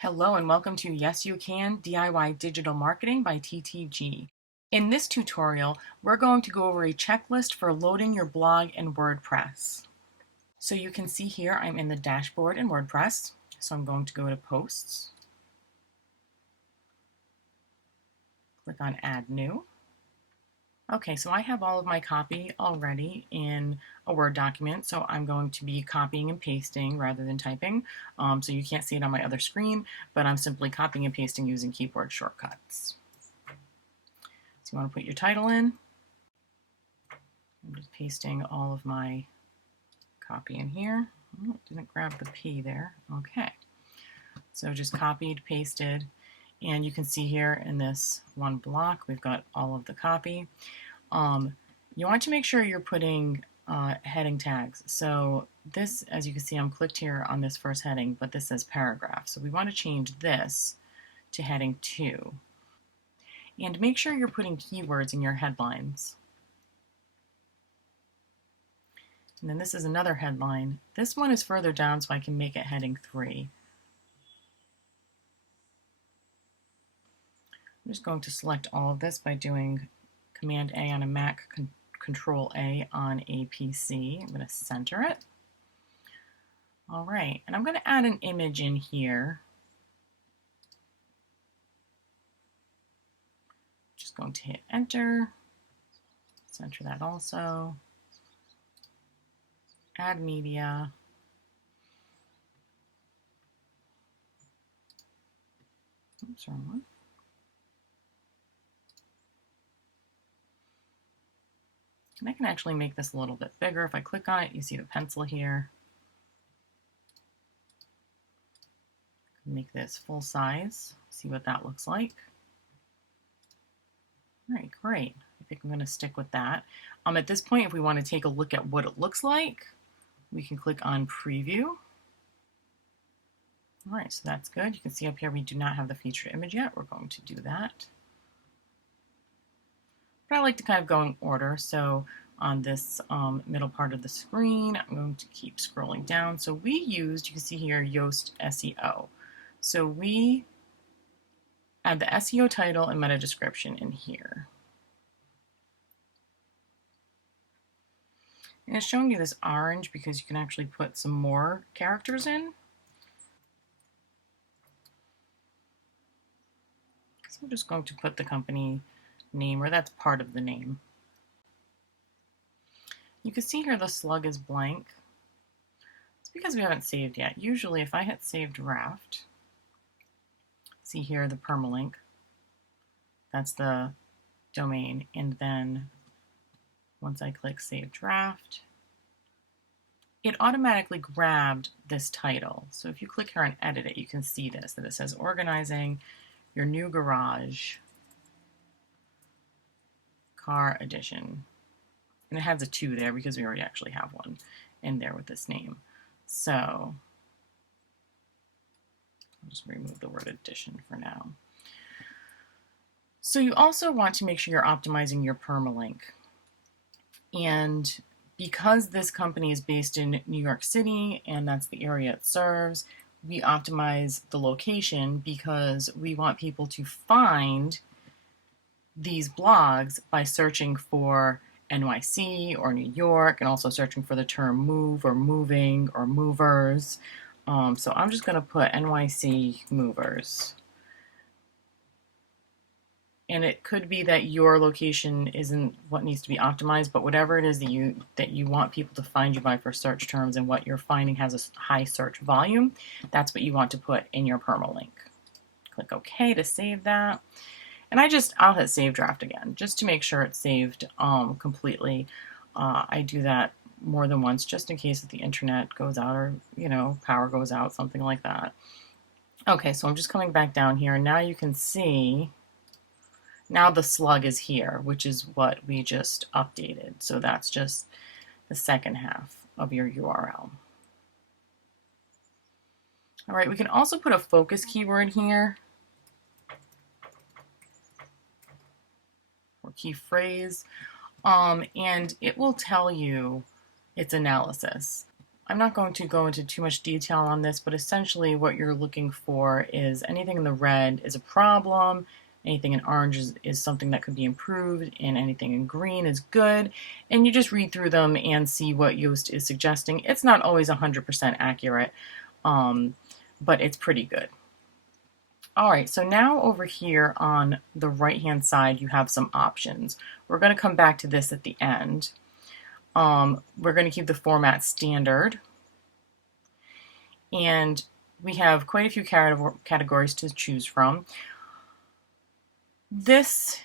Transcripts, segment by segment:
Hello and welcome to Yes You Can DIY Digital Marketing by TTG. In this tutorial, we're going to go over a checklist for loading your blog in WordPress. So you can see here I'm in the dashboard in WordPress. So I'm going to go to Posts, click on Add New. Okay, so I have all of my copy already in a Word document, so I'm going to be copying and pasting rather than typing. So you can't see it on my other screen, but I'm simply copying and pasting using keyboard shortcuts. So you want to put your title in. I'm just pasting all of my copy in here. Oh, didn't grab the P there. Okay, so just copied, pasted, and you can see here in this one block, we've got all of the copy. You want to make sure you're putting heading tags. So this, as you can see, I'm clicked here on this first heading, but this says paragraph. So we want to change this to heading 2. And make sure you're putting keywords in your headlines. And then this is another headline. This one is further down, so I can make it heading 3. I'm just going to select all of this by doing Command A on a Mac, Control A on a PC. I'm going to center it. All right, and I'm going to add an image in here. Just going to hit Enter, center that also, add media. Oops, wrong one. And I can actually make this a little bit bigger. If I click on it, you see the pencil here. Make this full size, see what that looks like. All right, great. I think I'm going to stick with that. At this point, if we want to take a look at what it looks like, we can click on Preview. All right, so that's good. You can see up here we do not have the featured image yet. We're going to do that. But I like to kind of go in order. So on this middle part of the screen, I'm going to keep scrolling down. So we used, you can see here, Yoast SEO. So we add the SEO title and meta description in here. And it's showing you this orange because you can actually put some more characters in. So I'm just going to put the company name, or that's part of the name. You can see here the slug is blank. It's because we haven't saved yet. Usually if I hit Save Draft, see here the permalink, that's the domain, and then once I click Save Draft, it automatically grabbed this title. So if you click here and edit it, you can see this, that it says Organizing Your New Garage Car Edition. And it has a 2 there because we already actually have one in there with this name. So I'll just remove the word edition for now. So you also want to make sure you're optimizing your permalink. And because this company is based in New York City and that's the area it serves, we optimize the location because we want people to find these blogs by searching for NYC or New York, and also searching for the term move or moving or movers. So I'm just going to put NYC movers. And it could be that your location isn't what needs to be optimized, but whatever it is that you want people to find you by for search terms and what you're finding has a high search volume, that's what you want to put in your permalink. Click OK to save that. And I'll hit Save Draft again, just to make sure it's saved completely. I do that more than once, just in case if the internet goes out or, power goes out, something like that. Okay, so I'm just coming back down here, and now you can see, now the slug is here, which is what we just updated. So that's just the second half of your URL. All right, we can also put a focus keyword here, key phrase, and it will tell you its analysis. I'm not going to go into too much detail on this, but essentially what you're looking for is anything in the red is a problem, anything in orange is something that could be improved, and anything in green is good. And you just read through them and see what Yoast is suggesting. It's not always 100% accurate, but it's pretty good. All right, so now over here on the right-hand side, you have some options. We're going to come back to this at the end. We're going to keep the format standard. And we have quite a few categories to choose from. This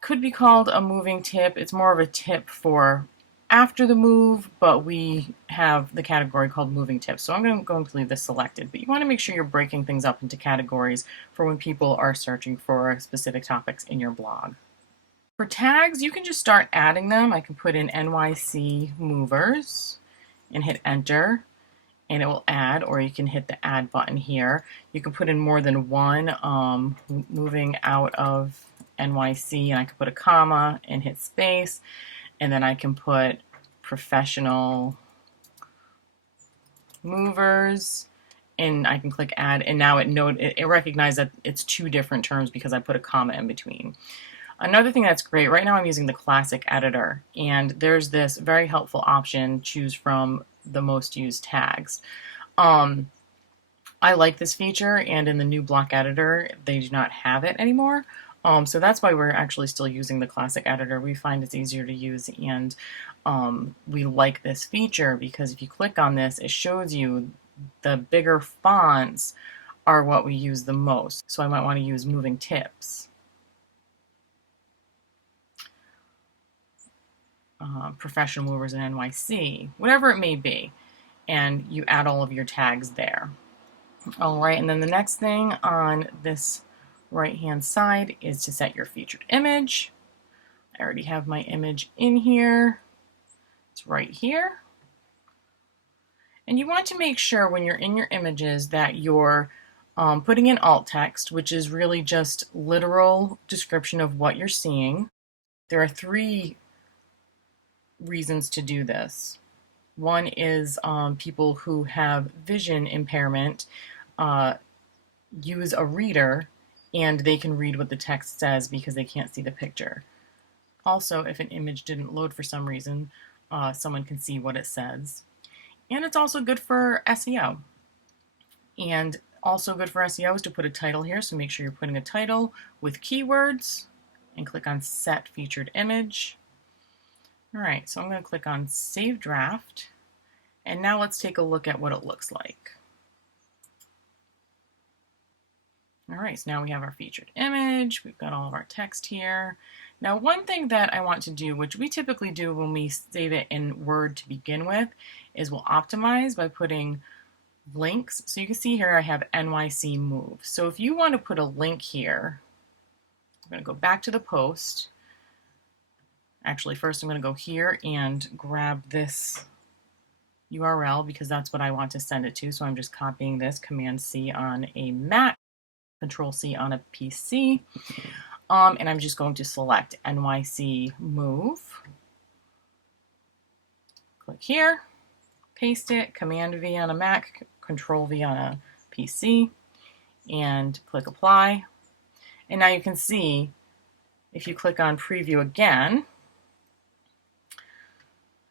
could be called a moving tip. It's more of a tip for after the move, but we have the category called moving tips. So I'm going to leave this selected, but you want to make sure you're breaking things up into categories for when people are searching for specific topics in your blog. For tags, you can just start adding them. I can put in NYC movers and hit enter, and it will add, or you can hit the add button here. You can put in more than one, moving out of NYC, and I can put a comma and hit space, and then I can put professional movers, and I can click add, and now it recognizes that it's two different terms because I put a comma in between. Another thing that's great, right now I'm using the classic editor, and there's this very helpful option, choose from the most used tags. I like this feature, and in the new block editor, they do not have it anymore. So that's why we're actually still using the classic editor. We find it's easier to use, and we like this feature because if you click on this, it shows you the bigger fonts are what we use the most. So I might want to use moving tips. Professional movers in NYC, whatever it may be, and you add all of your tags there. All right, and then the next thing on this right-hand side is to set your featured image. I already have my image in here. It's right here. And you want to make sure when you're in your images that you're putting in alt text, which is really just literal description of what you're seeing. There are three reasons to do this. One is people who have vision impairment use a reader and they can read what the text says because they can't see the picture. Also, if an image didn't load for some reason, someone can see what it says. And it's also good for SEO. And also good for SEO is to put a title here, so make sure you're putting a title with keywords and click on Set Featured Image. All right, so I'm going to click on Save Draft, and now let's take a look at what it looks like. All right, so now we have our featured image. We've got all of our text here. Now, one thing that I want to do, which we typically do when we save it in Word to begin with, is we'll optimize by putting links. So you can see here I have NYC move. So if you want to put a link here, I'm going to go back to the post. Actually, first I'm going to go here and grab this URL because that's what I want to send it to. So I'm just copying this, Command-C on a Mac, Control-C on a PC. And I'm just going to select NYC move. Click here, paste it, Command-V on a Mac, Control-V on a PC, and click Apply. And now you can see, if you click on Preview again,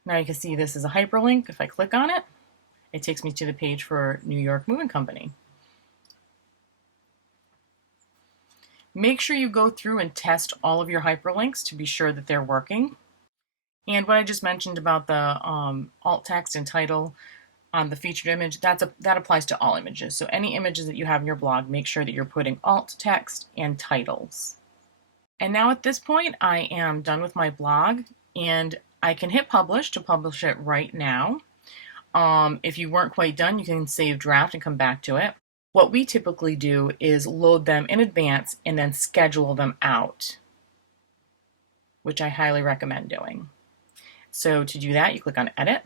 now you can see this is a hyperlink. If I click on it, it takes me to the page for New York Moving Company. Make sure you go through and test all of your hyperlinks to be sure that they're working. And what I just mentioned about the alt text and title on the featured image, that applies to all images. So any images that you have in your blog, make sure that you're putting alt text and titles. And now at this point, I am done with my blog, and I can hit publish to publish it right now. If you weren't quite done, you can save draft and come back to it. What we typically do is load them in advance and then schedule them out, which I highly recommend doing. So to do that, you click on Edit.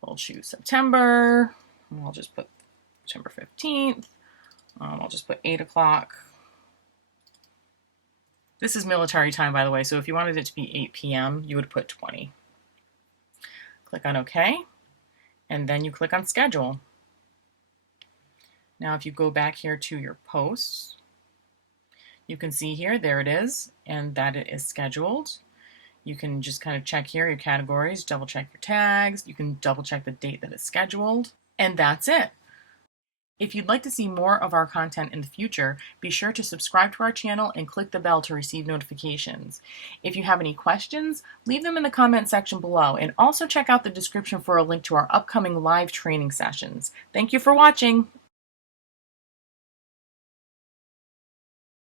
We'll choose September. I'll just put September 15th. I'll just put 8 o'clock. This is military time, by the way, so if you wanted it to be 8 p.m., you would put 20. Click on OK, and then you click on Schedule. Now if you go back here to your posts, you can see here, there it is, and that it is scheduled. You can just kind of check here your categories, double check your tags, you can double check the date that it's scheduled, and that's it. If you'd like to see more of our content in the future, be sure to subscribe to our channel and click the bell to receive notifications. If you have any questions, leave them in the comment section below, and also check out the description for a link to our upcoming live training sessions. Thank you for watching.